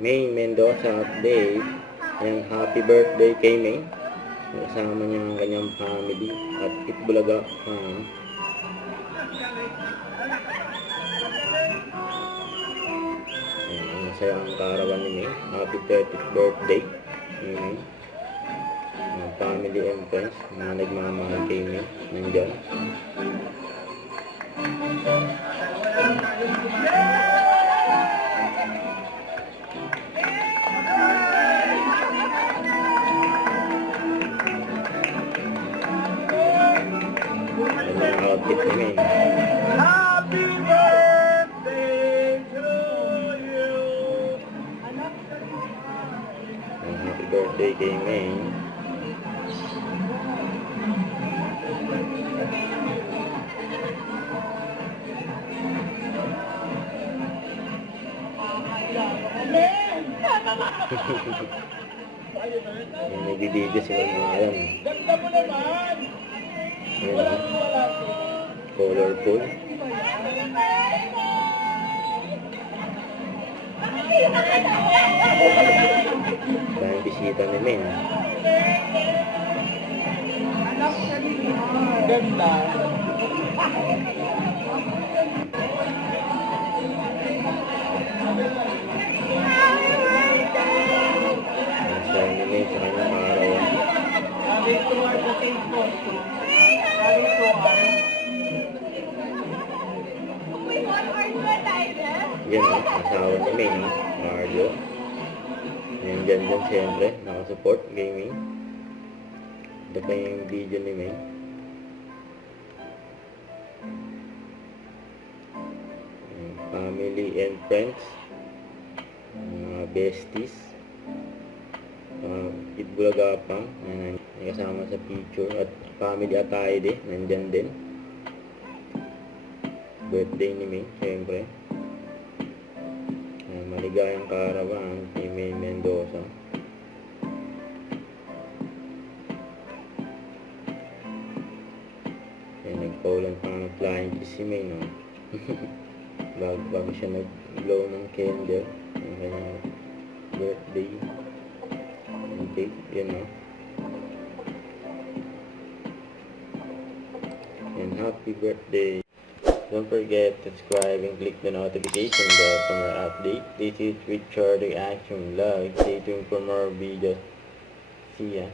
May Mendoza update. Ayan, happy birthday kay May. Kasama niya ang kanyang family at Itbulaga. Ayan, masaya ang karawan ni May. Happy 30th birthday ni May. Family and friends, mga nagmamahal kay May, nandyan. Ang outfit ni May. Happy birthday to you. Happy birthday kay May. Yung nagbibideo sila mga yan. Ganda mo naman. Ayan, colorful. Dahil bisita ni May. Ganda. Masaya ni May sa kanyang karawan. Sabi ko nga sa Facebook. Sabi ko nga. Yan o, asawa ni May, no? Mario. Yan dyan siyempre, nakasupport gaming. Ito pa yung video ni May. Family and friends, mga besties, Itbulaga pa, kasama sa picture, at family attire nandyan din. Birthday ni May, siyempre. Maligayang karawan ni May Mendoza. Nagpaulan pa ng flying kiss si May, no? bago siya nag-blow ng candle ng kanyang birthday and cake, yun, no? And happy birthday. Don't forget to subscribe and click the notification bell for more updates. This is Richard Reaction Vlog. Stay tuned for more videos. See ya.